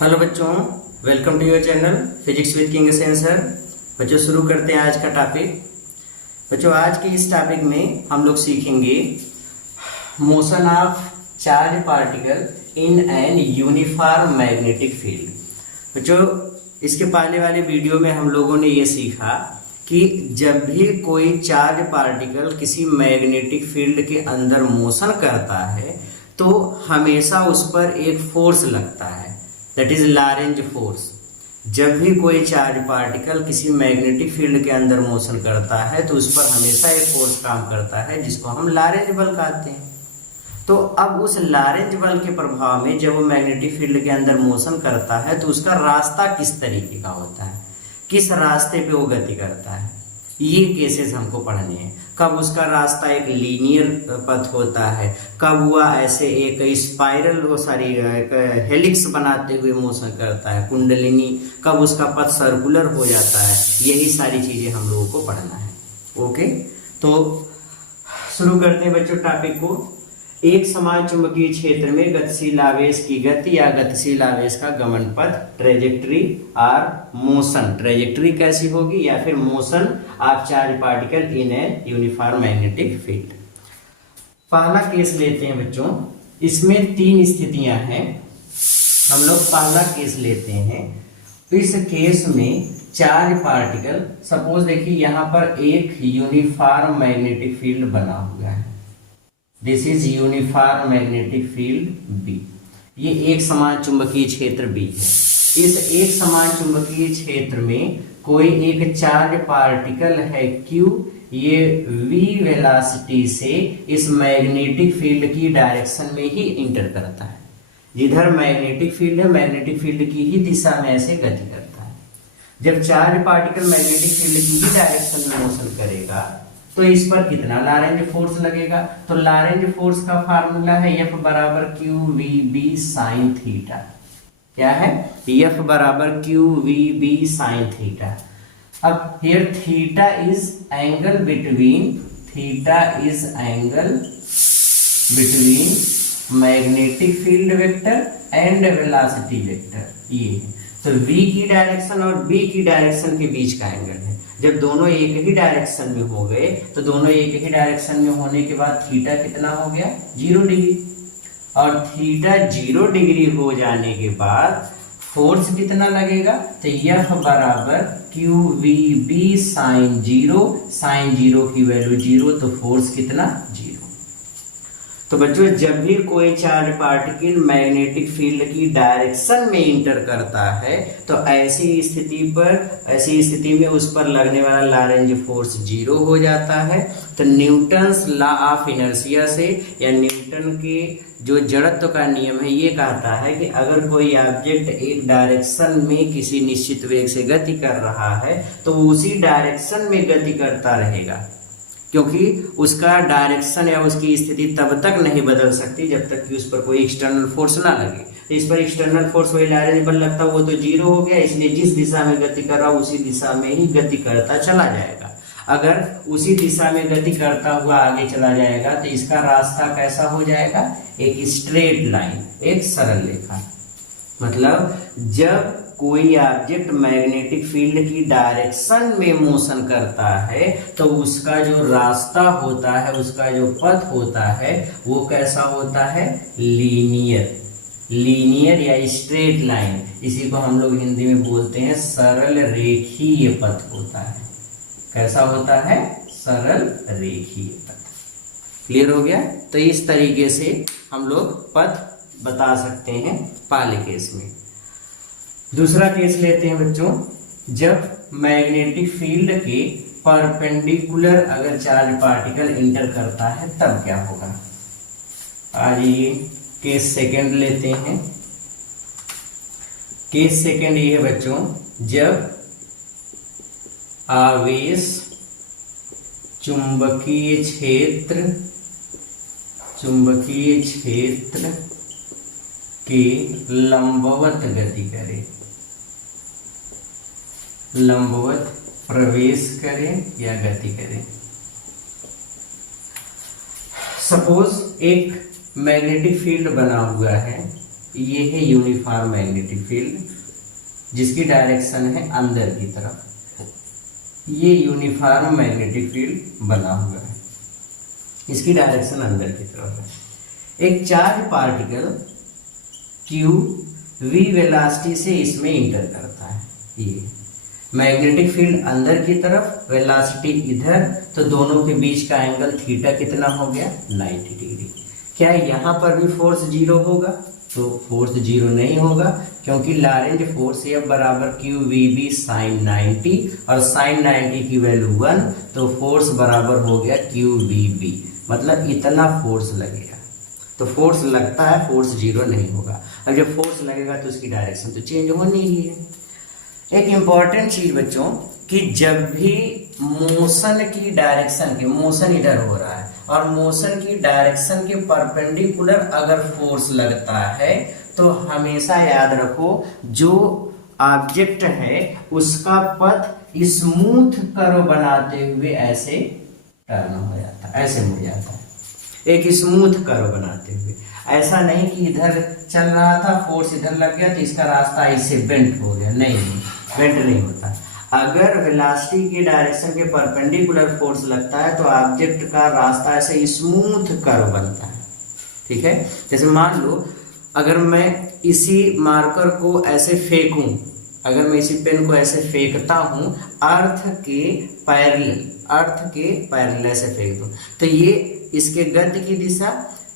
Hello बच्चों, welcome to your channel physics with king sensor. बच्चों शुरू करते हैं आज का टॉपिक। बच्चों आज के इस टॉपिक में हम लोग सीखेंगे motion of charge particle in an uniform magnetic field. बच्चों इसके पहले वाले वीडियो में हम लोगों ने ये सीखा कि जब भी कोई चार्ज पार्टिकल किसी मैग्नेटिक फील्ड के अंदर मोशन करता है तो हमेशा उस पर एक फोर्स लगता है, दैट इज लॉरेंज फोर्स। जब भी कोई चार्ज पार्टिकल किसी मैग्नेटिक फील्ड के अंदर मोशन करता है तो उस पर हमेशा एक फोर्स काम करता है जिसको हम लॉरेंज बल कहते हैं। तो अब उस लॉरेंज बल के प्रभाव में जब वो मैग्नेटिक फील्ड के अंदर मोशन करता है तो उसका रास्ता किस तरीके का होता है, किस रास्ते पे वो गति करता है, ये केसेस हमको पढ़ने हैं। कब उसका रास्ता एक लीनियर पथ होता है, कब वह ऐसे एक स्पाइरल एक हेलिक्स बनाते हुए मोशन करता है, कुंडलिनी, कब उसका पथ सर्कुलर हो जाता है, यही सारी चीजें हम लोगों को पढ़ना है। ओके, तो शुरू करते हैं बच्चों टॉपिक को। एक समान चुंबकीय क्षेत्र में गतिशील आवेश की गति या गतिशील आवेश का गमन पथ, ट्रेजेक्ट्री और मोशन, ट्रेजेक्ट्री कैसी होगी या फिर motion of charge particle in a uniform magnetic field. पहला केस लेते हैं बच्चों, इसमें तीन स्थितियां हैं। हम लोग पहला केस लेते हैं। इस केस में चार्ज पार्टिकल, सपोज देखिए यहाँ पर एक यूनिफॉर्म मैग्नेटिक फील्ड बना हुआ है, this is uniform magnetic field B. ये एक समान चुंबकीय क्षेत्र बी है। इस एक समान चुंबकीय क्षेत्र में कोई एक चार्ज पार्टिकल है Q, ये v वेलोसिटी से इस मैग्नेटिक फील्ड की डायरेक्शन में ही इंटर करता है। जिधर मैग्नेटिक फील्ड है, मैग्नेटिक फील्ड की ही दिशा में ऐसे गति करता है। जब चार्ज पार्टिकल मैग्नेटिक फील्ड की ही डायरेक्शन में मोशन करेगा तो इस पर कितना लॉरेंज फोर्स लगेगा। तो लॉरेंज फोर्स का फार्मूला है F बराबर QVB sin थीटा। क्या है? F बराबर QVB sin थीटा। अब here theta is angle between magnetic field vector and velocity vector. ये तो V की डायरेक्शन और B की डायरेक्शन के बीच का एंगल है। जब दोनों एक ही डायरेक्शन में हो गए तो दोनों एक ही डायरेक्शन में होने के बाद थीटा कितना हो गया? 0 डिग्री। और थीटा 0 डिग्री हो जाने के बाद फोर्स कितना लगेगा? तो F बराबर QVB sin 0 की वैल्यू 0, तो फोर्स कितना? 0। तो बच्चों जब भी कोई चार्ज पार्टिकल मैग्नेटिक फील्ड की डायरेक्शन में इंटर करता है तो ऐसी स्थिति में उस पर लगने वाला लॉरेंज फोर्स 0 हो जाता है। तो न्यूटन्स लॉ ऑफ इनर्शिया से या न्यूटन के जो जड़त्व का नियम है ये कहता है कि अगर कोई ऑब्जेक्ट एक डायरेक्शन में किसी निश्चित वेग से गति कर रहा है तो उसी डायरेक्शन में गति करता रहेगा, क्योंकि उसका डायरेक्शन या उसकी स्थिति तब तक नहीं बदल सकती जब तक कि उस पर कोई एक्सटर्नल फोर्स ना लगे। तो इस पर एक्सटर्नल फोर्स वही लॉरेंज बल लगता है, वो तो 0 हो गया, इसलिए जिस दिशा में गति कर रहा है उसी दिशा में ही गति करता चला जाएगा। अगर उसी दिशा में गति करता हुआ आगे चला जाएगा तो इसका रास्ता कैसा हो जाएगा? एक स्ट्रेट लाइन, एक सरल रेखा। मतलब जब कोई ऑब्जेक्ट मैग्नेटिक फील्ड की डायरेक्शन में मोशन करता है तो उसका जो रास्ता होता है, उसका जो पथ होता है वो कैसा होता है? लीनियर या स्ट्रेट लाइन। इसी को हम लोग हिंदी में बोलते हैं सरल रेखीय पथ होता है। कैसा होता है? सरल रेखीय पथ। क्लियर हो गया? तो इस तरीके से हम लोग पथ बता सकते हैं पहले केस में। दूसरा केस लेते हैं बच्चों, जब मैग्नेटिक फील्ड के परपेंडिकुलर अगर चार्ज पार्टिकल इंटर करता है तब क्या होगा। आज ये केस सेकंड लेते हैं। केस सेकंड ये है बच्चों, जब आवेश चुंबकीय क्षेत्र के लंबवत गति करे, लंबवत प्रवेश करे या गति करे। सपोज एक मैग्नेटिक फील्ड बना हुआ है ये है यूनिफॉर्म मैग्नेटिक फील्ड जिसकी डायरेक्शन है अंदर की तरफ। ये यूनिफॉर्म मैग्नेटिक फील्ड बना हुआ है, इसकी डायरेक्शन अंदर की तरफ है। एक charge particle Q v velocity से इसमें इंटर करता है। ये मैग्नेटिक फील्ड अंदर की तरफ, वेलोसिटी इधर, तो दोनों के बीच का एंगल थीटा कितना हो गया 90 डिग्री। क्या यहाँ पर भी फोर्स जीरो होगा? तो फोर्स जीरो नहीं होगा, क्योंकि लॉरेंज फोर्स F बराबर क्यू वी बी साइन 90 और साइन 90 की वैल्यू 1, तो फोर्स बराबर हो गया क्यू वी बी, मतलब इतना फोर्स लगेगा। तो फोर्स लगता है, फोर्स जीरो नहीं होगा। अब जब फोर्स लगेगा तो उसकी डायरेक्शन तो चेंज होनी ही है। एक इम्पॉर्टेंट चीज बच्चों कि जब भी मोशन की डायरेक्शन के, मोशन इधर हो रहा है और मोशन की डायरेक्शन के परपेंडिकुलर अगर फोर्स लगता है तो हमेशा याद रखो जो ऑब्जेक्ट है उसका पथ स्मूथ कर्व बनाते हुए ऐसे टर्न हो जाता है, ऐसे मुड़ जाता है, एक स्मूथ कर्व बनाते हुए। ऐसा नहीं कि इधर चल रहा था, फोर्स इधर लग गया तो इसका रास्ता ऐसे बेंट हो गया, नहीं, बेंट नहीं होता। अगर वेलोसिटी की डायरेक्शन के परपेंडिकुलर फोर्स लगता है तो ऑब्जेक्ट का रास्ता ऐसे स्मूथ कर्व बनता है। ठीक है, जैसे मान लो अगर मैं इसी मार्कर को ऐसे फेंकूं, अगर मैं इसी पेन को ऐसे फेंकता हूं अर्थ के पैरेलल ऐसे फेंक दूं, तो ये इसके गति की दिशा,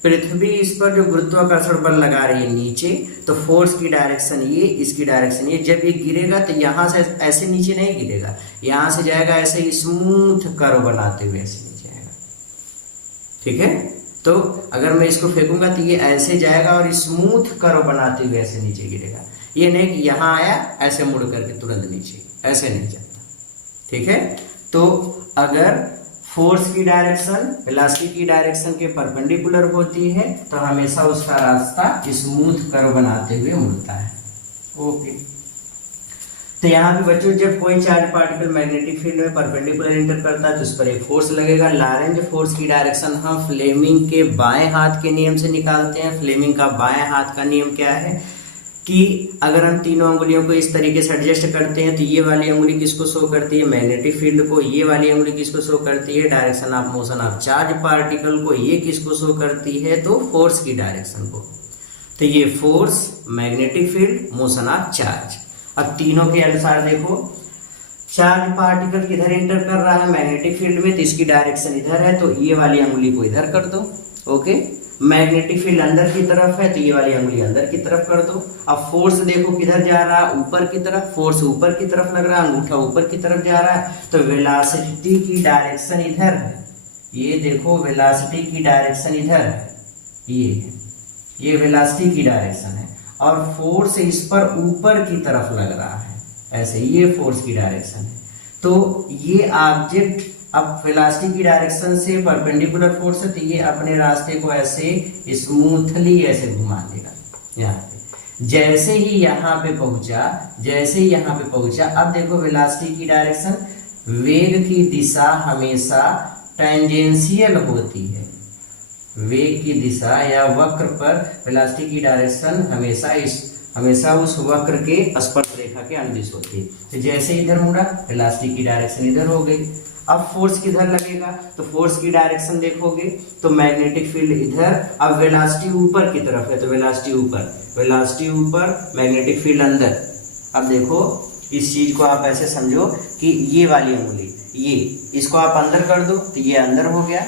पृथ्वी इस पर जो गुरुत्वाकर्षण बल लगा रही है नीचे, तो फोर्स की डायरेक्शन ये, इसकी डायरेक्शन ये। जब ये गिरेगा तो यहाँ से ऐसे नीचे नहीं गिरेगा, यहाँ से जाएगा ऐसे स्मूथ कर्व बनाते हुए ऐसे नीचे आएगा। ठीक है, तो अगर मैं इसको फेंकूंगा तो ये ऐसे जाएगा और स्मूथ कर्व बनाते हुए ऐसे नीचे गिरेगा। ये नहीं कि यहाँ आया ऐसे मुड़ करके तुरंत नीचे, ऐसे नहीं जाता। ठीक है, तो अगर फोर्स की डायरेक्शन वेलोसिटी की डायरेक्शन के परपेंडिकुलर होती है तो हमेशा उसका रास्ता स्मूथ कर्व बनाते हुए मुड़ता है। ओके, तो यहाँ पे बच्चों जब कोई चार्ज पार्टिकल मैग्नेटिक फील्ड में परपेंडिकुलर इंटर करता है तो उस पर एक फोर्स लगेगा। लॉरेंज फोर्स की डायरेक्शन हम फ्लेमिंग के बाएं हाथ के नियम से निकालते हैं। फ्लेमिंग का बाएं हाथ का नियम क्या है कि अगर हम तीनों अंगुलियों को इस तरीके से एडजस्ट करते हैं तो ये वाली अंगुली किसको शो करती है? मैग्नेटिक फील्ड को। ये वाली अंगुली किसको शो करती है? Direction of motion of charge particle को। ये किसको शो करती है? तो फोर्स की डायरेक्शन को। तो ये force, magnetic field, motion of charge. अब तीनों के अनुसार देखो, चार्ज पार्टिकल किधर इंटर कर रहा है? मैग्नेटिक फील्ड में, तो इसकी डायरेक्शन इधर है, तो ये वाली अंगुली को इधर कर दो। ओके, मैग्नेटिक फील्ड अंदर की तरफ है तो ये वाली अंगुली अंदर की तरफ कर दो। अब फोर्स देखो किधर जा रहा है? ऊपर की तरफ। फोर्स ऊपर की तरफ लग रहा है, अंगूठा ऊपर की तरफ जा रहा है, तो वेलोसिटी की डायरेक्शन इधर है। ये देखो वेलोसिटी की डायरेक्शन इधर है, ये वेलोसिटी की डायरेक्शन है और फोर्स इस पर ऊपर की तरफ लग रहा है ऐसे, ये फोर्स की डायरेक्शन है। तो ये ऑब्जेक्ट अब वेलोसिटी की डायरेक्शन से परपेंडिकुलर फोर्स है तो ये अपने रास्ते को ऐसे स्मूथली ऐसे घुमा देगा यहाँ पे। जैसे ही यहाँ पे पहुंचा, अब देखो वेलोसिटी की डायरेक्शन, वेग की दिशा हमेशा टेंजेंशियल होती है। वेग की दिशा या वक्र पर वेलोसिटी की डायरेक्शन हमेशा उस वक्र के स्पर्श रेखा के अनुदिश होती है। तो जैसे इधर मुड़ा, वेलोसिटी की डायरेक्शन इधर हो गई। अब फोर्स किधर लगेगा? तो फोर्स की डायरेक्शन देखोगे तो मैग्नेटिक फील्ड इधर, अब वेलोसिटी ऊपर की तरफ है तो वेलोसिटी ऊपर, मैग्नेटिक फील्ड अंदर। अब देखो इस चीज को आप ऐसे समझो कि ये वाली अंगुली, ये इसको आप अंदर कर दो तो ये अंदर हो गया,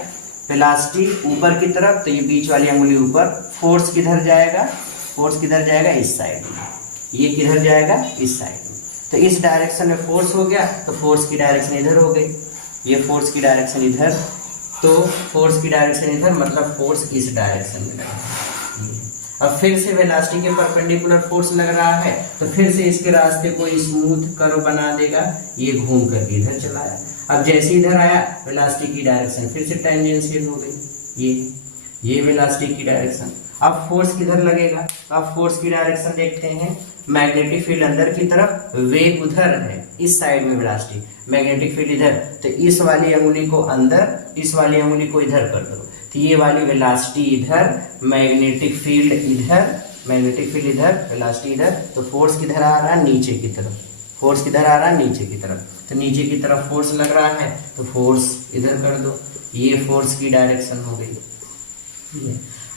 वेलोसिटी ऊपर की तरफ तो ये बीच वाली अंगुली ऊपर। फोर्स किधर जाएगा? इस साइड में। ये किधर जाएगा? इस साइड में। तो इस डायरेक्शन में फोर्स हो गया तो फोर्स की डायरेक्शन इधर हो गई, ये फोर्स की डायरेक्शन इधर, तो फोर्स की डायरेक्शन इधर, मतलब फोर्स इस डायरेक्शन में लगेगा। अब फिर से वेलोसिटी के परपेंडिकुलर फोर्स लग रहा है तो फिर से इसके रास्ते को स्मूथ कर्व बना देगा, ये घूम करके इधर चला आया। अब जैसे इधर आया वेलोसिटी की डायरेक्शन फिर से टेंजेंशियल हो गई, ये वेलोसिटी की डायरेक्शन। अब फोर्स किधर लगेगा? तो अब फोर्स की डायरेक्शन देखते हैं, मैग्नेटिक फील्ड अंदर की तरफ, वेग उधर है, इस साइड में वेलोसिटी, मैग्नेटिक फील्ड इधर, तो इस वाली अंगुली को अंदर, इस वाली अंगुली को इधर कर दो, तो ये वाली वेलोसिटी इधर, मैग्नेटिक फील्ड इधर, मैग्नेटिक फील्ड इधर, वेलोसिटी इधर, तो फोर्स किधर आ रहा है, नीचे की तरफ। फोर्स किधर आ रहा है, नीचे की तरफ। तो नीचे की तरफ फोर्स लग रहा है तो फोर्स इधर कर दो, ये फोर्स की डायरेक्शन हो गई।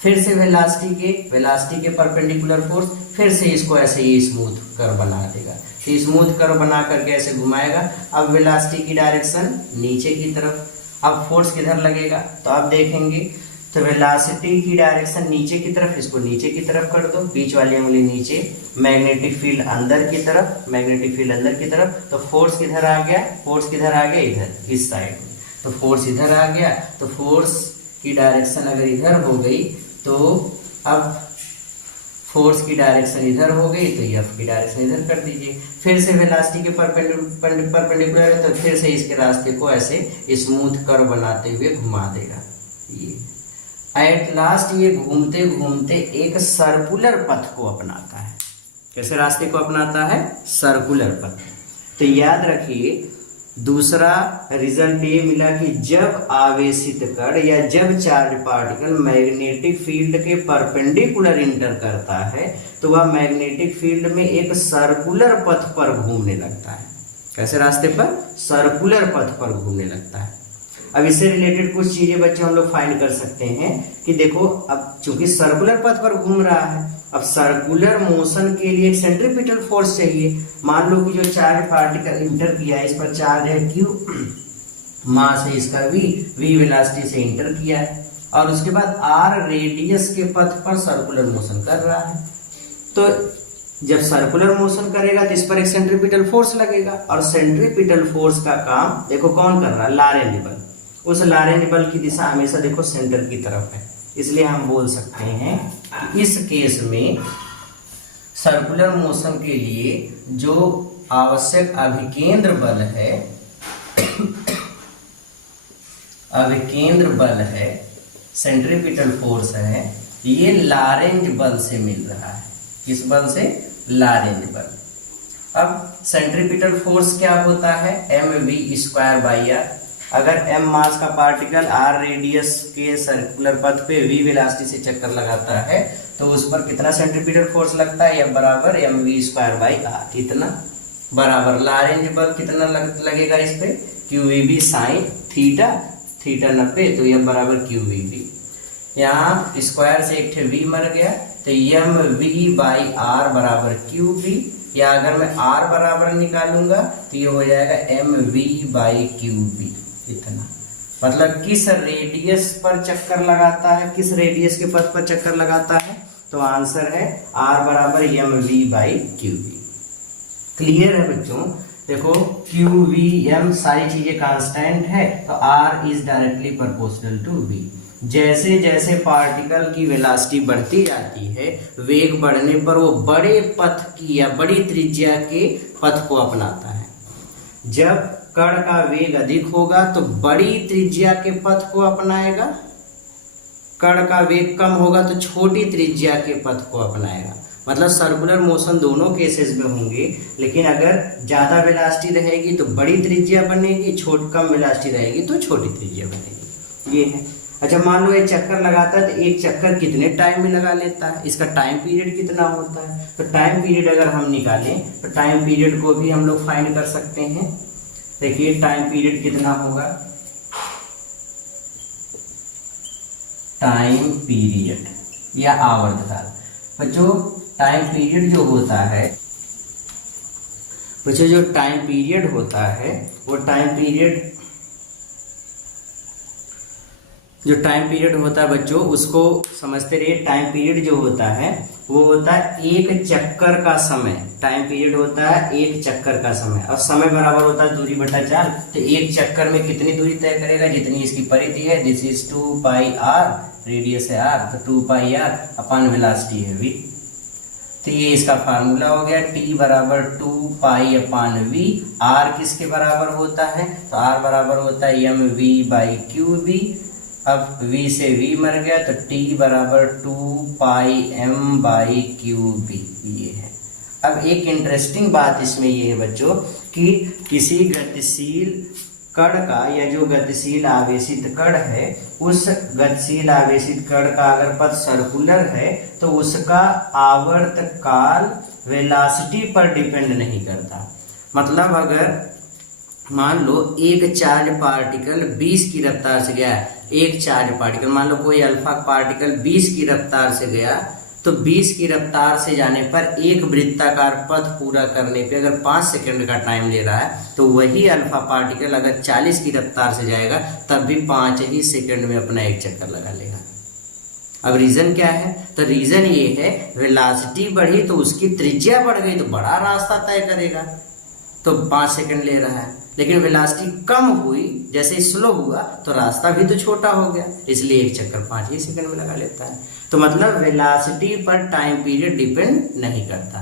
फिर से वेलोसिटी के परपेंडिकुलर फोर्स, फिर से इसको ऐसे ही स्मूथ कर्व बना देगा। तो स्मूथ कर्व बना करके ऐसे घुमाएगा। अब वेलोसिटी की डायरेक्शन नीचे की तरफ, अब फोर्स किधर लगेगा, तो आप देखेंगे तो वेलोसिटी की डायरेक्शन नीचे की तरफ, इसको नीचे की तरफ कर दो, बीच वाली उंगली नीचे, मैग्नेटिक फील्ड अंदर की तरफ, मैग्नेटिक फील्ड अंदर की तरफ। तो फोर्स किधर आ गया, फोर्स किधर आ गया, इधर, इस साइड में। तो फोर्स इधर आ गया, तो फोर्स की डायरेक्शन अगर इधर हो गई तो अब फोर्स की डायरेक्शन इधर हो गई, तो एफ की डायरेक्शन इधर कर दीजिए। फिर से वेलोसिटी के परपेंडिकुलर है, तो फिर से इसके रास्ते को ऐसे स्मूथ कर्व बनाते हुए घुमा देगा। ये एट लास्ट ये घूमते घूमते एक सर्कुलर पथ को अपनाता है। कैसे रास्ते को अपनाता है, सर्कुलर पथ। तो याद रखिए, दूसरा रिजल्ट ये मिला कि जब आवेशित कण या जब चार्ज पार्टिकल मैग्नेटिक फील्ड के परपेंडिकुलर इंटर करता है तो वह मैग्नेटिक फील्ड में एक सर्कुलर पथ पर घूमने लगता है। कैसे रास्ते पर, सर्कुलर पथ पर घूमने लगता है। अब इससे रिलेटेड कुछ चीजें बच्चों हम लोग फाइंड कर सकते हैं कि देखो, अब चूंकि सर्कुलर पथ पर घूम रहा है, अब सर्कुलर मोशन के लिए एक सेंट्रीपिटल फोर्स चाहिए। मान लो कि जो चार्ज पार्टिकल इंटर किया है, इस पर चार्ज है Q, मास है इसका V वेलोसिटी से इंटर किया है, और उसके बाद R रेडियस के पथ पर सर्कुलर मोशन कर रहा है। तो जब सर्कुलर मोशन करेगा तो इस पर एक सेंट्रीपिटल फोर्स लगेगा, और सेंट्रीपिटल फोर्स का काम देखो कौन कर रहा है, लॉरेंज बल। उस लॉरेंज बल की दिशा हमेशा देखो सेंटर की तरफ है, इसलिए हम बोल सकते हैं कि इस केस में सर्कुलर मोशन के लिए जो आवश्यक अभिकेंद्र बल है अभिकेंद्र बल है, सेंट्रीपिटल फोर्स है, ये लॉरेंज बल से मिल रहा है। किस बल से, लॉरेंज बल। अब सेंट्रीपिटल फोर्स क्या होता है, mv²/r। अगर m मास का पार्टिकल r रेडियस के सर्कुलर पथ पे v वेलोसिटी से चक्कर लगाता है तो उस पर कितना सेंट्रीपिटल फोर्स लगता है, F बराबर mv²/r। इतना बराबर लॉरेंज बल कितना लगेगा इस पे, qvb sin थीटा 90, तो F बराबर qvb। यहाँ स्क्वायर से एक v मर गया, तो mv/r बराबर qb, या अगर मैं r बराबर निकालूंगा तो ये हो जाएगा mv/qb। इतना मतलब किस रेडियस पर चक्कर लगाता है, किस रेडियस के पथ पर चक्कर लगाता है, तो आंसर है r बराबर mv/qb। क्लियर है बच्चों, देखो qv m सारी चीजें कांस्टेंट है, तो r is directly proportional to v। जैसे जैसे पार्टिकल की वेलोसिटी बढ़ती जाती है, वेग बढ़ने पर वो बड़े पथ की या बड़ी त्रिज्या के पथ को अपनाता है। जब कण का वेग अधिक होगा तो बड़ी त्रिज्या के पथ को अपनाएगा, कण का वेग कम होगा तो छोटी त्रिज्या के पथ को अपनाएगा। मतलब सर्कुलर मोशन दोनों केसेस में होंगे, लेकिन अगर ज्यादा वेलोसिटी रहेगी तो बड़ी त्रिज्या बनेगी, कम वेलोसिटी रहेगी तो छोटी त्रिज्या बनेगी। ये है। अच्छा, मान लो एक चक्कर लगाता है तो एक चक्कर कितने टाइम में लगा लेता है, इसका टाइम पीरियड कितना होता है। तो टाइम पीरियड अगर हम निकालें तो टाइम पीरियड को भी हम लोग फाइंड कर सकते हैं। देखिए टाइम पीरियड कितना होगा, टाइम पीरियड या आवर्तकाल। बच्चों टाइम पीरियड जो होता है, बच्चों जो टाइम पीरियड होता है वो टाइम पीरियड होता है बच्चों, उसको समझते रहिए। टाइम पीरियड जो होता है वो होता है एक चक्कर का समय। टाइम पीरियड होता है एक चक्कर का समय, और समय बराबर होता है दूरी बटा 4। तो एक चक्कर में कितनी दूरी तय करेगा, जितनी इसकी परिधि है। दिस इज 2πr, रेडियस है r, तो 2πr अपन वेलोसिटी है v। तो ये इसका फार्मूला हो गया, t बराबर 2π/v। r किसके बराबर होता है, तो r बराबर होता है mv/qb। अब v से v मर गया तो t बराबर 2πm/qb। ये है। अब एक इंटरेस्टिंग बात इसमें ये है बच्चों कि किसी गतिशील कण का या जो गतिशील आवेशित कण है, उस गतिशील आवेशित कण का अगर पथ सर्कुलर है तो उसका आवर्तकाल वेलोसिटी पर डिपेंड नहीं करता। मतलब अगर मान लो एक चार्ज पार्टिकल 20 की रफ्तार से गया, एक चार्ज पार्टिकल मान लो कोई अल्फा पार्टिकल 20 की रफ्तार से गया, तो 20 की रफ्तार से जाने पर एक वृत्ताकार पथ पूरा करने पे अगर 5 सेकंड का टाइम ले रहा है, तो वही अल्फा पार्टिकल अगर 40 की रफ्तार से जाएगा तब भी 5 ही सेकंड में अपना एक चक्कर लगा लेगा। अब रीजन क्या है? तो रीजन ये है वेलोसिटी बढ़ी तो उसकी त्रिज्या बढ़ गई तो बड़ा रास्ता तय करेगा, तो 5 सेकंड ले रहा है। लेकिन वेलोसिटी कम हुई, जैसे स्लो हुआ तो रास्ता भी तो छोटा हो गया, इसलिए एक चक्कर 5 ही सेकंड में लगा लेता है। तो मतलब वेलोसिटी पर टाइम पीरियड डिपेंड नहीं करता।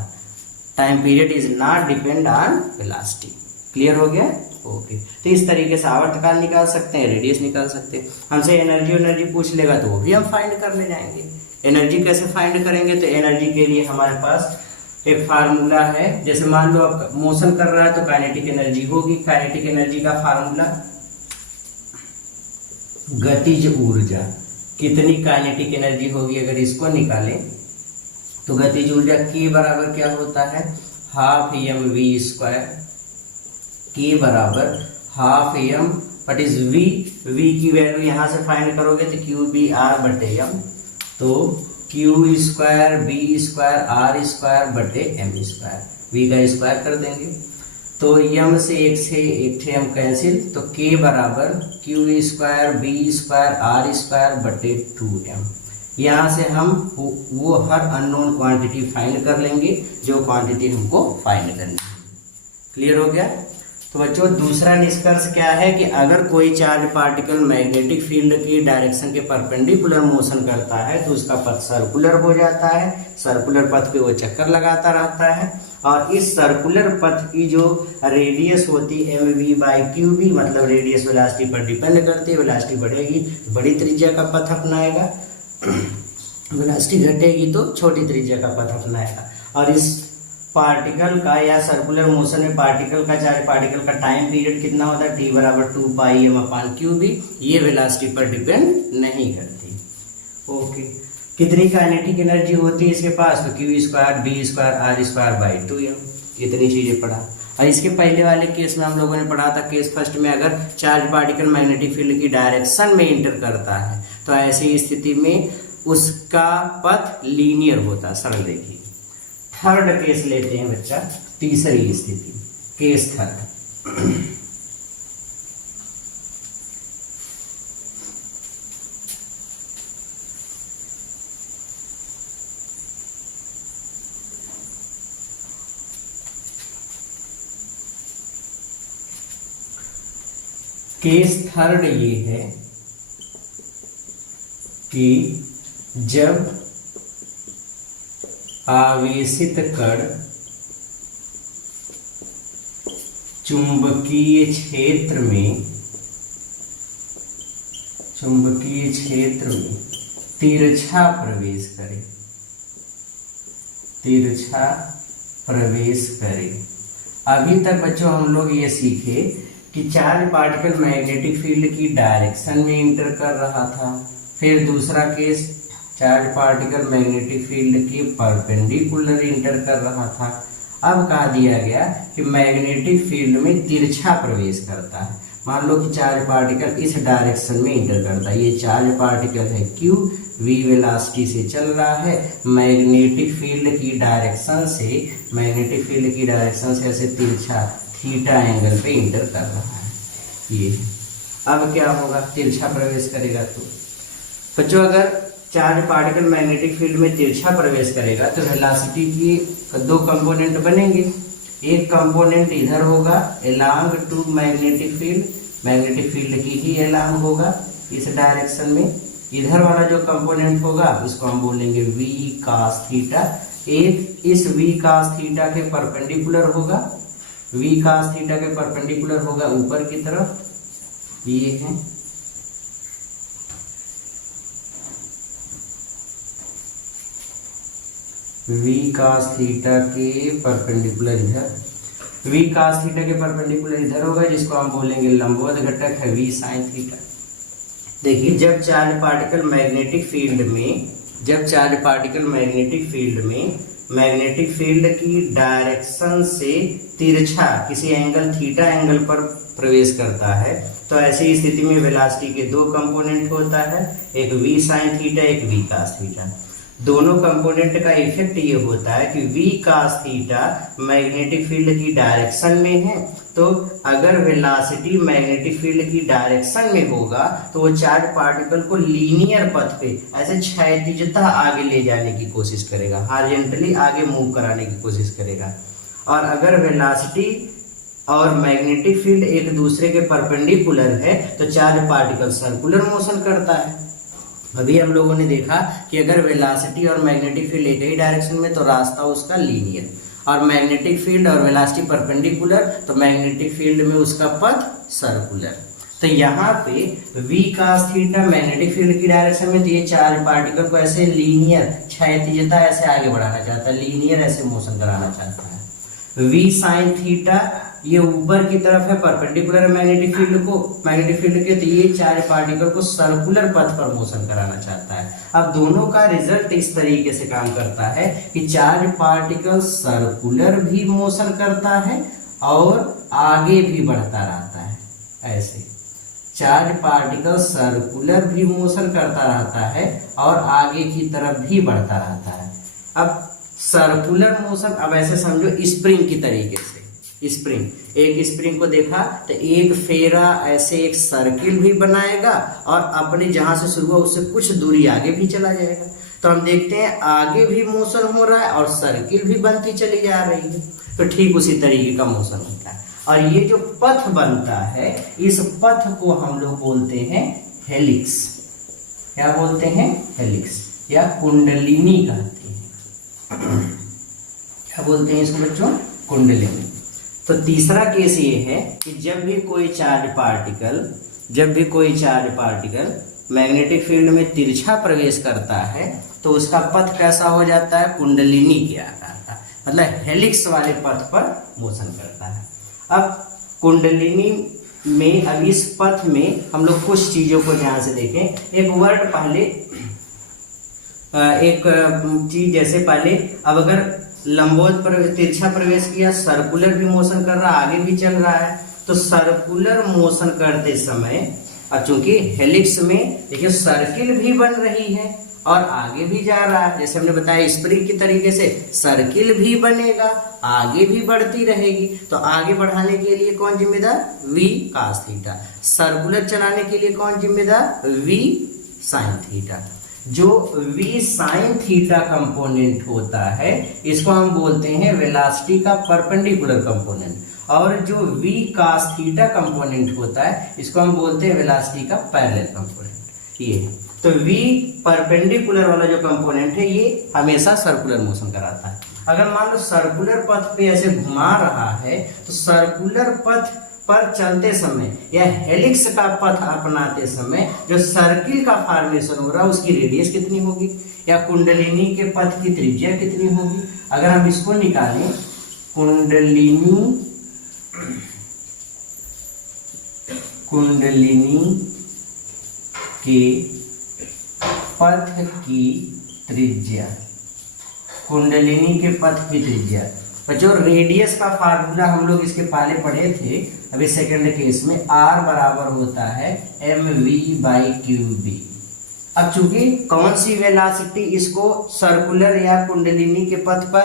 Time period is not depend on velocity. Clear हो गया? ओके। तो इस तरीके से आवर्तकाल निकाल सकते हैं, रेडियस निकाल सकते हैं। हमसे एनर्जी पूछ लेगा तो वो भी हम फाइंड कर ले जाएंगे। एनर्जी कैसे फाइंड करेंगे? तो एनर्जी के लिए हमारे पास एक फार्मूला है। जैसे मान लो आप मोशन कर रहा है तो काइनेटिक एनर्जी होगी। काइनेटिक एनर्जी का फार्मूला गतिज ऊर्जा, कितनी काइनेटिक एनर्जी होगी अगर इसको निकालें तो गतिज ऊर्जा के बराबर क्या होता है? Half m v square. के बराबर half m but is v, v की वैल्यू यहां से फाइंड करोगे तो क्यू बी आर बटे एम, तो q square B square r square बटे एम स्क्वायर, वी का स्क्वायर कर देंगे तो यम से एक एम कैंसिल, तो के बराबर q square B square r square बटे 2m। यहाँ से हम वो हर अननोन क्वांटिटी फाइंड कर लेंगे जो क्वांटिटी हमको फाइंड करनी है। क्लियर हो गया? तो बच्चों दूसरा निष्कर्ष क्या है कि अगर कोई चार्ज पार्टिकल मैग्नेटिक फील्ड की डायरेक्शन के परपेंडिकुलर मोशन करता है तो उसका पथ सर्कुलर हो जाता है। सर्कुलर पथ पे वो चक्कर लगाता रहता है और इस सर्कुलर पथ की जो रेडियस होती है m v by q B, मतलब रेडियस वेलोसिटी पर डिपेंड करती है। वेलोसिटी बढ़ेगी बड़ी त्रिज्या का पथ अपनाएगा, वेलोसिटी घटेगी तो छोटी त्रिज्या का पथ अपनाएगा। और इस पार्टिकल का या सर्कुलर मोशन में पार्टिकल का चार्ज पार्टिकल का टाइम पीरियड कितना होता है? टी बराबर 2 पाई एम अपान क्यू बी। ये वेलोसिटी पर डिपेंड नहीं करती। ओके। कितनी काइनेटिक एनर्जी होती है इसके पास? तो q square B square r square by 2m। इतनी चीजें पढ़ा। और इसके पहले वाले केस में हम लोगों ने पढ़ा था केस फर्स्ट में, अगर चार्ज पार्टिकल मैग्नेटिक फील्ड की डायरेक्शन में इंटर करता है तो ऐसी स्थिति में उसका पथ लीनियर होता है, सरल देखिए। थर्ड केस लेते हैं बच्चा, तीसरी स्थिति, केस थर्ड। केस थर्ड ये है कि जब आवेशित कण चुंबकीय क्षेत्र में तिरछा प्रवेश करे। अभी तक बच्चों हम लोग ये सीखे कि चार्ज पार्टिकल मैग्नेटिक फील्ड की डायरेक्शन में इंटर कर रहा था। फिर दूसरा case charge particle magnetic field के परपेंडिकुलर इंटर कर रहा था। अब कहा दिया गया कि मैग्नेटिक फील्ड में तिरछा प्रवेश करता है। मान लो कि चार्ज पार्टिकल इस डायरेक्शन में इंटर करता है। ये चार्ज पार्टिकल है Q, V वेलोसिटी से चल रहा है, मैग्नेटिक फील्ड की डायरेक्शन से ऐसे तिरछा थीटा एंगल पे इंटर कर रहा है। ये अब क्या होगा? तिरछा प्रवेश करेगा तो बच्चों अगर चार्ज पार्टिकल मैग्नेटिक फील्ड में तिरछा प्रवेश करेगा तो वेलोसिटी की दो कंपोनेंट बनेंगे। एक कंपोनेंट इधर होगा एलॉन्ग टू मैग्नेटिक फील्ड की ही एलॉन्ग होगा इस डायरेक्शन में। इधर वाला जो कंपोनेंट होगा उसको हम बोलेंगे v cos थीटा। एक इस v cos थीटा के परपेंडिकुलर होगा, ऊपर की तरफ। ये है v cos थीटा के परपेंडिकुलर इधर, v cos थीटा के परपेंडिकुलर इधर होगा, जिसको हम बोलेंगे लंबवत घटक है v sin थीटा। देखिए जब चार्ज पार्टिकल मैग्नेटिक फील्ड की डायरेक्शन से तिरछा किसी एंगल थीटा एंगल पर प्रवेश करता है, तो ऐसी स्थिति में वेलोसिटी के दो कंपोनेंट होता है, एक v sin थीटा, एक v cos थीटा। दोनों कंपोनेंट का इफेक्ट ये होता है कि v cos theta magnetic field की डायरेक्शन में है, तो अगर वेलोसिटी मैग्नेटिक फील्ड की डायरेक्शन में होगा तो वो चार्ज पार्टिकल को लीनियर पथ पे ऐसे क्षैतिजता आगे ले जाने की कोशिश करेगा, हॉरिजॉन्टली आगे मूव कराने की कोशिश करेगा। और अगर वेलोसिटी और मैग्नेटिक फील्ड एक दूसरे के परपेंडिकुलर है तो चार्ज पार्टिकल सर्कुलर मोशन करता है। अभी हम लोगों ने देखा कि अगर वेलोसिटी और मैग्नेटिक फील्ड एक ही डायरेक्शन में तो रास्ता उसका लीनियर, और मैग्नेटिक फील्ड और वेलोसिटी परपेंडिकुलर तो मैग्नेटिक फील्ड में उसका पथ सर्कुलर। तो यहाँ पे v cos theta magnetic field की डायरेक्शन में, तो ये चार्ज पार्टिकल को ऐसे लीनियर क्षैतिजता ऐसे आगे बढ़ाना चाहता है, लीनियर ऐसे मोशन कराना चाहता है। v sin थीटा ये ऊपर की तरफ है, परपेंडिकुलर है मैग्नेटिक फील्ड के, तो ये चार्ज पार्टिकल को सर्कुलर पथ पर मोशन कराना चाहता है। अब दोनों का रिजल्ट इस तरीके से काम करता है कि चार्ज पार्टिकल सर्कुलर भी मोशन करता है और आगे भी बढ़ता रहता है। ऐसे चार्ज पार्टिकल सर्कुलर भी मोशन करता रहता है और आगे की तरफ भी बढ़ता रहता है। अब सर्कुलर मोशन, अब ऐसे समझो स्प्रिंग की तरीके से, एक स्प्रिंग को देखा तो एक फेरा ऐसे एक सर्किल भी बनाएगा और अपने जहां से शुरू हुआ उससे कुछ दूरी आगे भी चला जाएगा। तो हम देखते हैं आगे भी मोशन हो रहा है और सर्किल भी बनती चली जा रही है, तो ठीक उसी तरीके का मोशन होता है। और ये जो पथ बनता है, इस पथ को हम लोग बोलते हैं हेलिक्स। क्या बोलते हैं? हेलिक्स या कुंडलिनी कहते हैं। क्या बोलते हैं इसको बच्चों? कुंडलिनी। तो तीसरा केस ये है कि जब भी कोई चार्ज पार्टिकल मैग्नेटिक फील्ड में तिरछा प्रवेश करता है तो उसका पथ कैसा हो जाता है? कुंडलिनी के आकार का, मतलब हेलिक्स वाले पथ पर मोशन करता है। अब कुंडलिनी में, अब इस पथ में हम लोग कुछ चीजों को ध्यान से देखें। एक वर्ड पहले, एक चीज जैसे पहले, अब अगर लंबवत तिरछा प्रवेश किया, सर्कुलर भी मोशन कर रहा, आगे भी चल रहा है, तो सर्कुलर मोशन करते समय, अब चूंकि हेलिक्स में देखिए सर्किल भी बन रही है और आगे भी जा रहा है, जैसे हमने बताया स्प्रिंग की तरीके से सर्किल भी बनेगा, आगे भी बढ़ती रहेगी। तो आगे बढ़ाने के लिए कौन जिम्मेदार? v cos theta. सर्कुलर चलाने के लिए कौन जिम्मेदार? v sin theta. जो v sin थीटा कंपोनेंट होता है इसको हम बोलते हैं वेलोसिटी का परपेंडिकुलर कंपोनेंट, और जो v cos थीटा कंपोनेंट होता है इसको हम बोलते हैं वेलोसिटी का पैरेलल कंपोनेंट। ये तो v परपेंडिकुलर वाला जो कंपोनेंट है ये हमेशा सर्कुलर मोशन कराता है। अगर मान लो सर्कुलर पथ पे ऐसे घुमा रहा है तो सर्कुलर पथ पर चलते समय या हेलिक्स का पथ अपनाते समय जो सर्किल का फॉर्मेशन हो रहा है उसकी रेडियस कितनी होगी, या कुंडलिनी के पथ की त्रिज्या कितनी होगी। अगर हम इसको निकालें, कुंडलिनी के पथ की त्रिज्या, कुंडलिनी के पथ की त्रिज्या, जो रेडियस का फार्मूला हम लोग इसके पहले पढ़े थे, अभी सेकंड केस में r बराबर होता है mv/qb। अब चूंकि कौन सी वेलोसिटी इसको सर्कुलर या कुंडलिनी के पथ पर,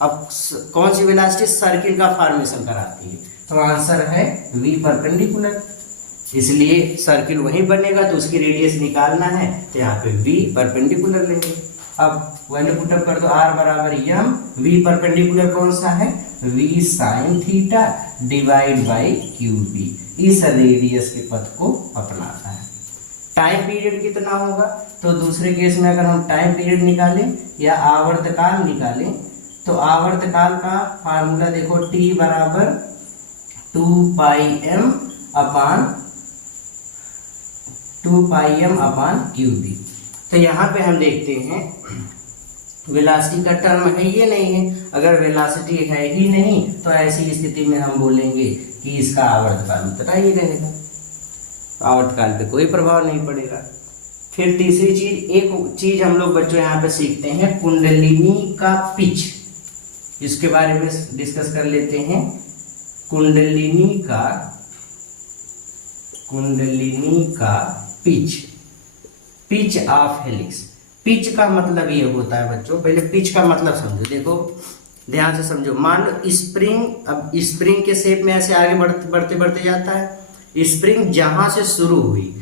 अब कौन सी वेलोसिटी सर्किल का फॉर्मेशन कराती है, तो आंसर है v परपेंडिकुलर, इसलिए सर्किल वहीं बनेगा तो उसकी रेडियस निकालना है तो यहाँ पे v परपेंडिकुलर लेंगे। अब वैल्यू पुटअप कर दो, r बराबर m, v परपेंडिकुलर कौन सा है? v sin theta divide by qb, इस रेडियस के पथ को अपनाता है। टाइम पीरियड कितना होगा? तो दूसरे केस में अगर हम टाइम पीरियड निकालें या आवर्तकाल निकालें तो आवर्तकाल का फार्मूला देखो, t बराबर 2πm अपान qb। तो यहाँ पे हम देखते हैं वेलोसिटी का टर्म है ये नहीं है। अगर वेलोसिटी है ही नहीं तो ऐसी स्थिति में हम बोलेंगे कि इसका आवर्तकाल उतना ही रहेगा, आवर्तकाल पे कोई प्रभाव नहीं पड़ेगा। फिर तीसरी चीज, एक चीज हम लोग बच्चों यहाँ पे सीखते हैं, कुंडलिनी का पिच, इसके बारे में डिस्कस कर लेते हैं। कुंडलिनी का pitch, pitch of helix. Pitch का मतलब ये होता है बच्चों, पहले पिच का मतलब समझो, देखो ध्यान से समझो। मान लो स्प्रिंग, अब स्प्रिंग के शेप में ऐसे आगे बढ़ते बढ़ते जाता है। स्प्रिंग जहां से शुरू हुई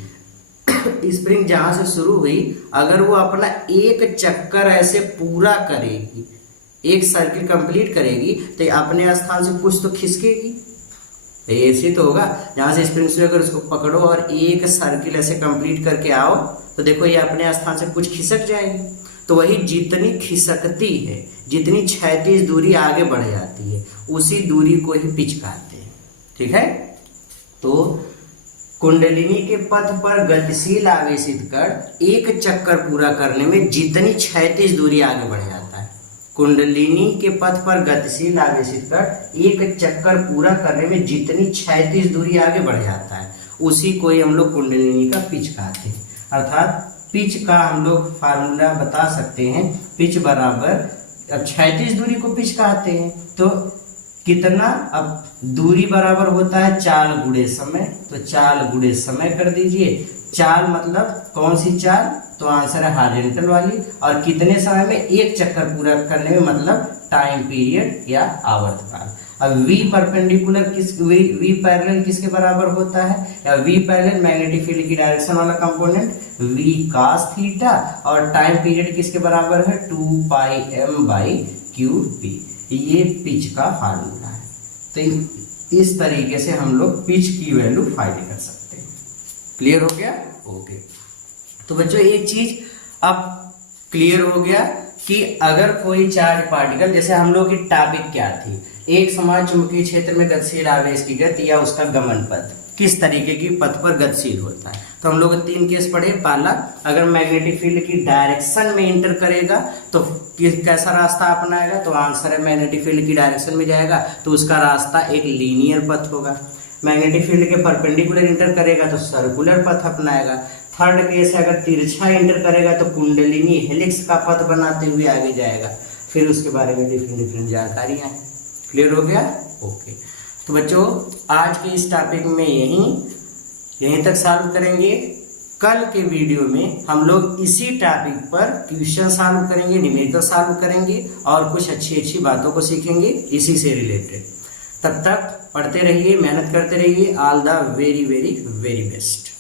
स्प्रिंग जहां से शुरू हुई, अगर वो अपना एक चक्कर ऐसे पूरा करेगी, एक सर्किल कंप्लीट करेगी, तो अपने स्थान से कुछ तो खिसकेगी, ऐसे तो होगा। जहां से स्प्रिंग से अगर उसको पकड़ो और एक सर्किल ऐसे कंप्लीट करके आओ, तो देखो ये अपने स्थान से कुछ खिसक जाएगी। तो वही जितनी खिसकती है, जितनी क्षैतिज दूरी आगे बढ़ जाती है, उसी दूरी को ही पिच कहते हैं। ठीक है, तो कुंडलिनी के पथ पर गतिशील आवेशित कण एक चक्कर पूरा करने में जितनी क्षैतिज दूरी आगे बढ़ जाता है, कुंडलिनी के पथ पर गतिशील आवेशित कण एक चक्कर पूरा करने में जितनी क्षैतिज दूरी आगे बढ़ जाता है, उसी को ही हम लोग कुंडलिनी का पिच कहते हैं। अर्थात पिच का हम लोग फार्मूला बता सकते हैं, पिच बराबर, अब क्षैतिज दूरी को पिच कहते हैं, तो कितना, अब दूरी बराबर होता है चाल गुणे समय, तो चाल गुणे समय कर दीजिए। चाल मतलब कौन सी चाल, तो आंसर है हॉरिजॉन्टल वाली, और कितने समय में, एक चक्कर पूरा करने में, मतलब टाइम पीरियड या आवर्तकाल। अब v परपेंडिकुलर v पैरेलल किसके बराबर होता है, या v पैरेलल मैग्नेटिक फील्ड की डायरेक्शन वाला कंपोनेंट v cos थीटा, और टाइम पीरियड किसके बराबर है 2 पाई m बाई क्यू पी। ये पिच का फार्मूला है। तो इस तरीके से हम लोग पिच की वैल्यू फाइंड कर सकते हैं। क्लियर हो गया? ओके। तो बच्चों एक चीज अब क्लियर हो गया कि अगर कोई चार्ज पार्टिकल, जैसे हम लोग की टॉपिक क्या थी, एक समान चुंबकीय क्षेत्र में गतिशील आवेश की गति या उसका गमन पथ किस तरीके की पथ पर गतिशील होता है। तो हम लोग 3 केस पढ़े। पहला, अगर मैग्नेटिक फील्ड की डायरेक्शन में इंटर करेगा तो कैसा रास्ता अपनाएगा, तो आंसर है मैग्नेटिक फील्ड की डायरेक्शन में जाएगा, तो उसका रास्ता एक लीनियर पथ होगा। मैग्नेटिक फील्ड के परपेंडिकुलर इंटर करेगा तो सर्कुलर पथ अपनाएगा। थर्ड केस है, अगर तिरछा इंटर करेगा तो कुंडलिनी हेलिक्स का पथ बनाते हुए आगे जाएगा। फिर उसके बारे में डिफरेंट जानकारियां हैं। क्लियर हो गया? ओके। तो बच्चों आज के इस टॉपिक में यहीं तक सॉल्व करेंगे। कल के वीडियो में हम लोग इसी टॉपिक पर क्वेश्चन सॉल्व करेंगे, न्यूमेरिकल सॉल्व करेंगे और कुछ अच्छी बातों को सीखेंगे इसी से रिलेटेड। तब तक पढ़ते रहिए, मेहनत करते रहिए। All the very very very best.